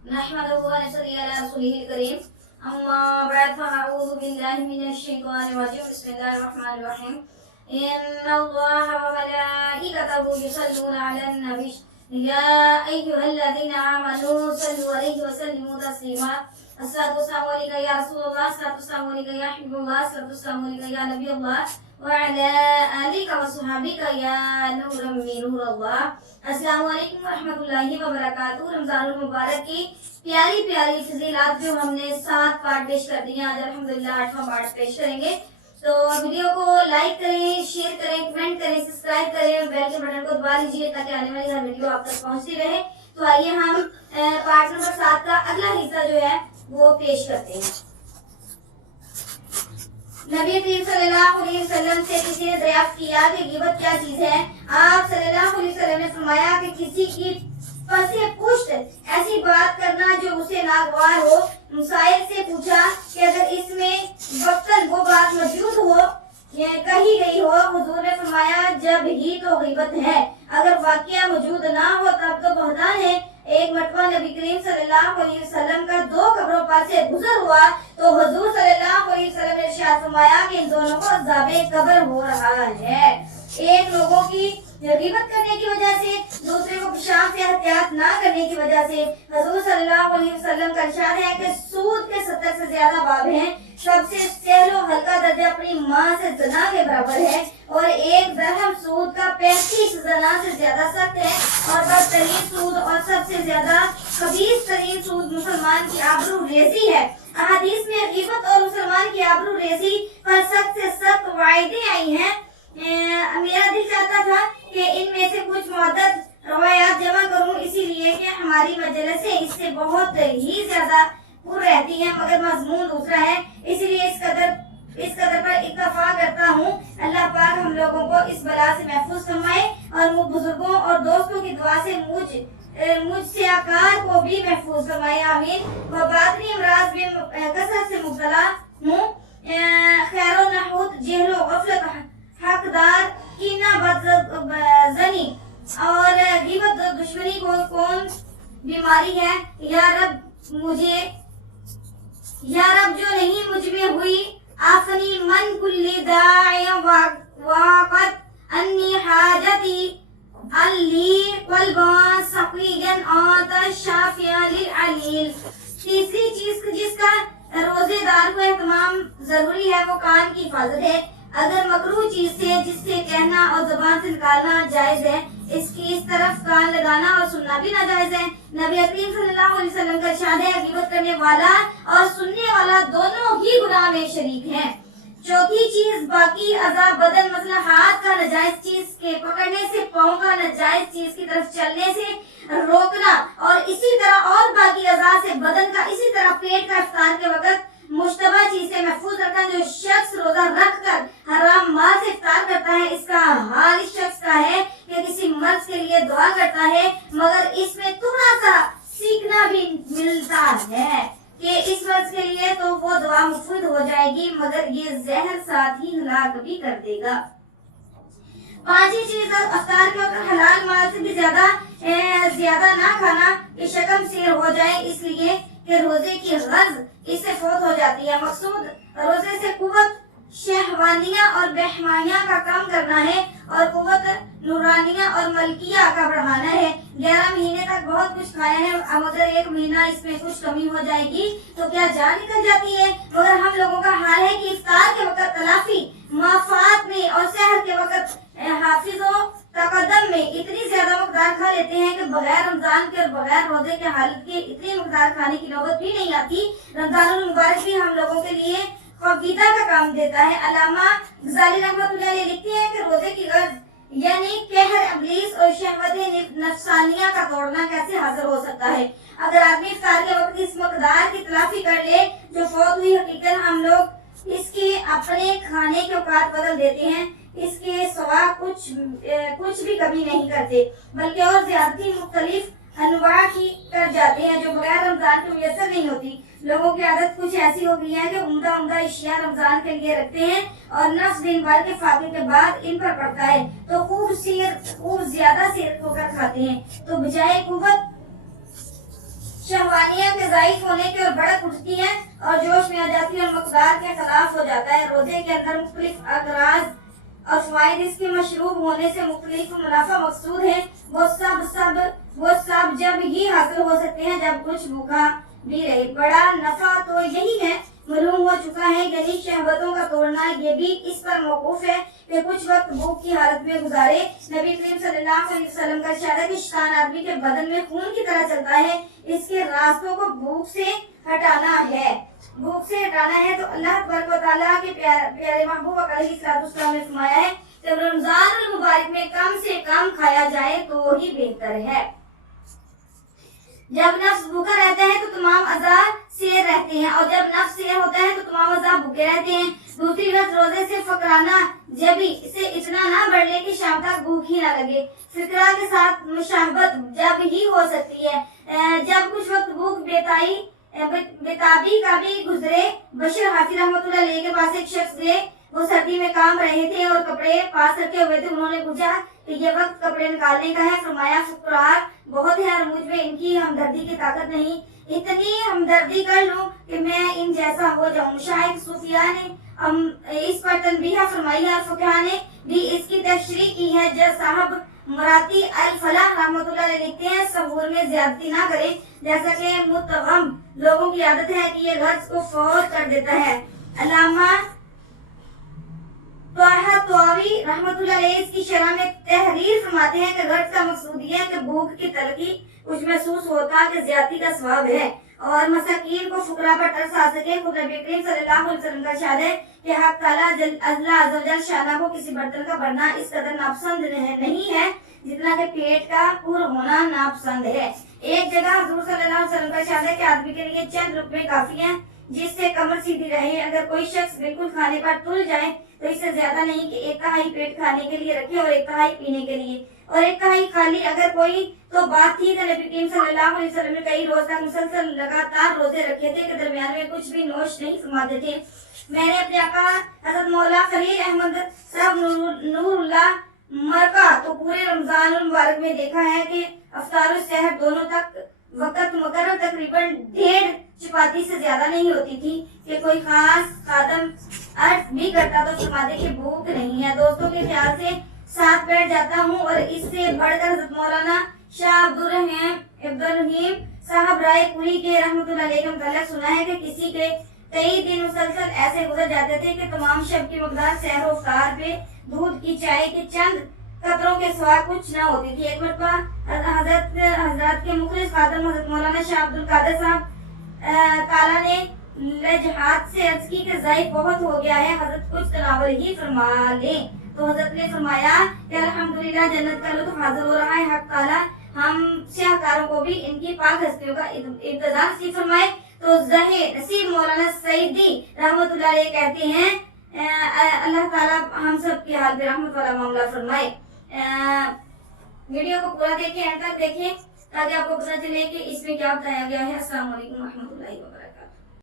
नहमदुहु व नसल्ली अला रसूलिहिल करीम अम्मा बअद फअऊज़ु बिल्लाहि मिनश शैतानिर रजीम बिस्मिल्लाहिर रहमानिर रहीम इन्नल्लाहा व मलाइकतहु युसल्लूना अलन नबी या अय्युहल्लज़ीना आमनू सल्लु अलैहि व सल्लिमू तस्लीमा अस्सलातु वस्सलामु अलैका या रसूलल्लाह अस्सलातु वस्सलामु अलैका या हबीबल्लाह अस्सलातु वस्सलामु अलैका या नबीयल्लाह व अला आलिका व सुहाबिका या नूरम मिन नूरिल्लाह। अस्सलामु अलैकुम व रहमतुल्लाहि व बरकातुहू। रमजानुल मुबारक की प्यारी प्यारी फजीलात जो हमने 7 पार्ट पेश कर दिए, आज अल्हम्दुलिल्लाह 8वां पार्ट पेश करेंगे। तो वीडियो को लाइक करें, शेयर करें, कमेंट करें, सब्सक्राइब करें, बेल के बटन को दबा लीजिए ताकि आने वाली हर वीडियो आप तक पहुंचती रहे। तो आइए हम पार्ट नंबर 7 का अगला हिस्सा जो है वो पेश करते हैं। नबी करीम सल्लल्लाहु अलैहि वसल्लम से किसी ने दरियाफ्त किया कि गिबत क्या चीज है। आप सल्लल्लाहु अलैहि वसल्लम ने फरमाया कि किसी की पसे पुष्ट ऐसी बात करना जो उसे नागवार हो। मुसाइल से पूछा कि अगर इसमें वक्तन वो बात मौजूद हो, कही गई हो, हुजूर ने फरमाया जब ही तो गिबत है, अगर वाकया मौजूद ना हो तब तो बहतान है। एक मरतबा नबी करीम सल्लल्लाहु अलैहि वसल्लम का 2 कब्रों पास से गुजर हुआ तो हुजूर सल्लल्लाहु अलैहि वसल्लम ने इरशाद फरमाया कि इन दोनों को अज़ाबे कब्र हो रहा है। एक लोगों की गिबत करने की वजह से, दूसरे को पेशाब से एहतियात ना करने की वजह से। हुजूर सल्लल्लाहु अलैहि वसल्लम का इरशाद है कि सूद के 70 से ज्यादा बाब हैं। सबसे सहल और हल्का दर्जा अपनी माँ से ज़ना के बराबर है और एक दरहम सूद का 35 ज़ना से ज्यादा सख्त है। और बदतरीन सूद और सबसे ज्यादा खबीस तरीन सूद मुसलमान की आबरू रेज़ी है। अहादीस में गिबत और मुसलमान की आबरू रेज़ी पर सख्त से सख्त वाइदें आई हैं। मेरा दिल चाहता था कि इनमें से कुछ मुअद्दद रवायात जमा करूं, इसीलिए कि हमारी मजलिसें इससे बहुत ही ज्यादा पुर रहती हैं, मगर मजमून दूसरा है, इसलिए इस कदर पर इत्तफा करता हूं। अल्लाह पाक हम लोगों को इस बला से महफूज फरमाए और बुजुर्गों और दोस्तों की दुआ से मुझसे आकार को भी महफूज फरमाए, आमीन। व बातनी अमराज में कसरत से मुब्तला हूँ, खैरो नहूत जेहलो गफलत हकदार कीना बदजनी और गिबत दुश्मनी को कौन बीमारी है। या रब जो नहीं मुझ में हुई आफनी मन कुल्ली दाइया वाकत अन्नी हाजती अली कल्बा सकीयन और शाफिया लिल अलील। तीसरी चीज जिसका रोजेदार को एहतमाम जरूरी है वो कान की हिफाजत है। अगर मकरूह चीज से जिससे कहना और जुबान से निकालना जायज है, इसकी इस तरफ कान लगाना और सुनना भी नाजायज है। नबी करीम सल्लल्लाहु अलैहि वसल्लम का इरशाद है गिबत करने वाला और सुनने वाला दोनों ही गुनाह में शरीक हैं। चौथी चीज बाकी अज़ा बदन, मतलब हाथ का नाजायज चीज के पकड़ने से, पाँव का नाजायज चीज की तरफ चलने से रोकना और इसी तरह और बाकी अज़ा से बदन का, इसी तरह पेट का इफ्तार के वक्त मुश्तबा चीज से महफूज रखना। जो शख्स रोजा रखकर हराम माल से इफ्तार करता है, इसका हाल इस शख्स का है कि किसी मर्द के लिए दुआ करता है, मगर इसमें थोड़ा सा सीखना भी मिलता है कि इस मर्द के लिए तो वो दुआ मुफीद हो जाएगी, मगर ये जहर साथ ही हलाक भी कर देगा। पांचवी चीज इफ्तार के वक्त हलाल माल से भी ज्यादा ना खाना कि शक्म सीर हो जाए, इसलिए कि रोजे की गर्ज इससे फौत हो जाती है। मकसूद रोजे से कुव्वत शहवानिया और बेहमानिया का कम करना है और कुव्वत नूरानिया और मलकिया का बढ़ाना है। 11 महीने तक बहुत कुछ खाया है, अगर 1 महीना इसमें कुछ कमी हो जाएगी तो क्या जान निकल जाती है। मगर हम लोगों का हाल है कि इफ्तार के वक्त तलाफी माफात में और सहर के वक्त हाफिजों तकदम में इतनी ज्यादा मकदार खा लेते हैं कि बगैर रमजान के और बगैर रोजे के हालत के इतनी मकदार खाने की नौबत भी नहीं आती। रमजानुल मुबारक भी हम लोगों के लिए फकीदा का काम देता है। अल्लामा गजाली रहमतुल्लाह अलैह लिखते हैं कि रोजे की गर्ज यानी कहर इब्लीस और शहवत नफ्सानिया का तोड़ना कैसे हासिल हो सकता है। अगर आदमी इफ्तार के वक्त इस मकदार की तलाफी कर ले जो फौत हुई, हकीकत हम लोग इसके अपने खाने के औकात बदल देते हैं, इसके सिवा कुछ भी कमी नहीं करते, बल्कि और ज्यादती मुख्तलिफ अनवा की कर जाते हैं जो बगैर रमजान के मुयस्सर नहीं होती। लोगों की आदत कुछ ऐसी हो गई है कि उम्दा अशिया रमजान के लिए रखते हैं और नफ्स दिन भर के फाके के बाद इन पर पड़ता है तो खूब ज्यादा सेहत होकर खाते हैं, तो बजाय कुव्वत शहवानियत के ज़ाइफ होने की और भड़क उठती है और जोश में आ जाती है और मकदार के खिलाफ हो जाता है। रोजे के अंदर मुख्तलिफ अगराज और फ़वाइद इसके मशरूब होने से मुख्तलिफ मुनाफा मकसूद है, वो सब जब ही हासिल हो सकते हैं जब कुछ भूखा भी रहे। बड़ा नफा तो यही है, मालूम हो चुका है यानी शहवतों का तोड़ना, ये भी इस पर मौकूफ है कि कुछ वक्त भूख की हालत में गुजारे। नबी करीम सल्लल्लाहु अलैहि वसल्लम का इरशाद है कि शैतान आदमी के बदन में खून की तरह चलता है, इसके रास्तों को भूख से हटाना है। तो अल्लाह तबारक व तआला के प्यारे महबूब अलैहिस्सलाम ने फरमाया है कि रमजान मुबारक में कम से कम खाया जाए तो ही बेहतर है। जब नफ्स भूखा रहता है तो तमाम अज़ा सेर रहते हैं और जब नफ्स सेर होता है तो तमाम अज़ा भूखे रहते हैं। दूसरी तरफ रोजे से फकराना जब से इतना ना बढ़ ले कि शाम तक भूख ही ना लगे। फिक्रा के साथ मुशाहबत जब ही हो सकती है जब कुछ वक्त भूख बेताबी का भी गुजरे। बशीर हाफिज रहमतुल्लाह अलैह के पास एक शख्स गए, वो सर्दी में काम रहे थे और कपड़े पास रखे हुए थे। उन्होंने पूछा कि ये वक्त कपड़े निकालने का है। फरमाया फुकरार बहुत है और मुझ में इनकी हमदर्दी की ताकत नहीं, इतनी हमदर्दी कर लूं कि मैं इन जैसा हो जाऊं। शायद सूफिया ने इस पर तनबीह फरमाई है, फुकहा ने भी इसकी तशरीह की है। जज साहब मराती अल फलाह रहमतुल्लाह अलैह लिखते हैं, सहूर में ज्यादती ना करें, जैसा कि मुतगम लोगों की आदत है कि ये गर्ज को फौत कर देता है। अल्लामा रहमतुल्लाह अलैह इसकी शरह में तहरीर फरमाते हैं कि गर्ज का मकसूद ये है कि भूख की तलखी कुछ महसूस होता कि ज्यादती का सवाब है और मसाकीन को फुकरा पर तरस आ सके। खुद नबी करीम सल्लल्लाहु अलैहि वसल्लम का इरशाद है कि हक ताला अल्लाह अज़्ज़ व जल शाना को किसी बर्तन का भरना इस कदर नापसंद नहीं है जितना कि पेट का पूरा होना नापसंद है। एक जगह हुज़ूर सल्लल्लाहु अलैहि वसल्लम का इरशाद है कि आदमी के लिए चंद रुपए काफी हैं जिससे कमर सीधी रहे। अगर कोई शख्स बिल्कुल खाने पर तुल जाए तो इससे ज्यादा नहीं कि एक तिहाई पेट खाने के लिए रखे और एक तिहाई पीने के लिए और एक तिहाई खाली अगर कोई तो बात थी कि नबी करीम सल्लल्लाहु अलैहि वसल्लम ने कई रोज तक मुसलसल लगातार रोजे रखे थे कि दरमियान में कुछ भी नोश नहीं फरमाते थे। मैंने अपने आका हज़रत मौला खलील अहमद साहब नूरुल्लाह मरका तो पूरे रमजान मुबारक में देखा है कि अफ्तार और सहर दोनों तक वक्त मुकर्रर तकरीबन 1.5 चपाती से ज्यादा नहीं होती थी कि कोई खास खादम अर्ज भी करता तो फरमाते कि भूख नहीं है। दोस्तों के ख्याल से साथ बैठ जाता हूँ और इससे बढ़कर हज़रत मौलाना शाह अब्दुल रहीम साहब रायपुरी के रहमतुल्लाह अलैह के मुतालिक सुना है कि किसी के कई दिन मुसलसल ऐसे गुजर जाते थे कि तमाम शब की मकदार सहर और इफ्तार पे दूध की चाय के चंद कतरों के सिवा कुछ न होती थी। एक मरतबा हजरत के मुखलिस खादम हज़रत मौलाना शाह अब्दुल कादिर साहब ताला ने लजहात से अर्ज की कि ज़ाइफ बहुत हो गया है, हजरत कुछ तनावल ही फरमा लें। तो हजरत ने फरमाया कि अल्हम्दुलिल्लाह जन्नत का लुत्फ हाजिर हो रहा है, हक ताला हम सियाहकारों को भी इनकी पाक हस्तियों का इंतजार नसीब फरमाए। तो ज़हे नसीब मौलाना सईदी रहमतुल्लाह अलैह कहते हैं अल्लाह ताला हम सब के हाल पे रहमत वाला मामला फरमाए। वीडियो को पूरा देखें, एंड तक देखें ताकि आपको पता चले कि इसमें क्या बताया गया है। अस्सलाम वालेकुम रहमतुल्लाहि व बरकातहू।